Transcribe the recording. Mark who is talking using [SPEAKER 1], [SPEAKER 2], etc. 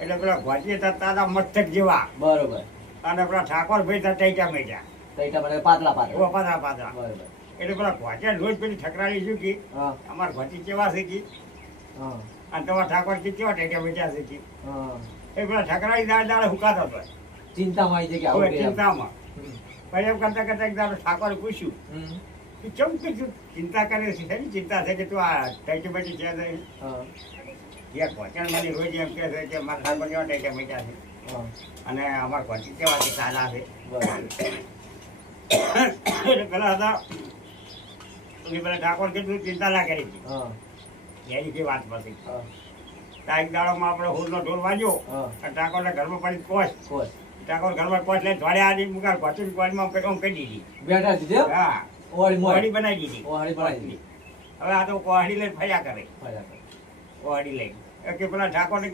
[SPEAKER 1] એટલે પેલા ગોચી તારા મસ્તક જેવા.
[SPEAKER 2] બરોબર.
[SPEAKER 1] અને પેલા ઠાકોર ભાઈ હતા ટેકા મેટા
[SPEAKER 2] તઈટા મને પાતળા. પાતળા
[SPEAKER 1] પાતળા પાતળા.
[SPEAKER 2] બરોબર.
[SPEAKER 1] એટલે પેલા ગોચે રોજ પેલી ઠકરાળી શું કી અમાર ગોચી કેવા છે કી? અને તમારા ઠાકોર કે કેવા ટેકા મેટા છે કી?
[SPEAKER 2] હા.
[SPEAKER 1] એ પેલા ઠકરાળી દાળ દાળ હુકાતો હતો.
[SPEAKER 2] ચિંતામાં આવી જગ્યા
[SPEAKER 1] ચિંતામાં. પણ એમ કરતા કરતા એક દાડો ઠાકોરે પૂછ્યું ચમ કે ચિંતા કરે છે? ચિંતા છે કે તું આ ટેકી બેટી છે એ પહોંચાણ મને રોજ એમ કહે છે કે મારા ઠાકોર કેવા ટેકા મેટા છે. અને અમારા ગોચી કેવા છે. સારા છે પેલા હતા એટલે પેલા ઠાકોર કીધું ચિંતા ના કરી.
[SPEAKER 2] હા.
[SPEAKER 1] એની કે વાત પછી એક દાડોમાં આપણે હોલનો ઢોલ
[SPEAKER 2] વાજ્યો
[SPEAKER 1] અને ઠાકોરને ઘરમાં પડી કોસ.
[SPEAKER 2] કોસ.
[SPEAKER 1] ઠાકોર ઘરમાં કોસ લઈને થોડે આજી મુકા ગોચી કોચમાં આમ કરી દીધી.
[SPEAKER 2] બેઠા દીધી હા. ઓળી
[SPEAKER 1] બનાવી દીધી.
[SPEAKER 2] ઓળી બનાવી દીધી.
[SPEAKER 1] હવે આ તો કોહડી લઈને ફર્યા કરે.
[SPEAKER 2] ફર્યા કરે.
[SPEAKER 1] લઈને એ કે પેલા ઠાકોરને કે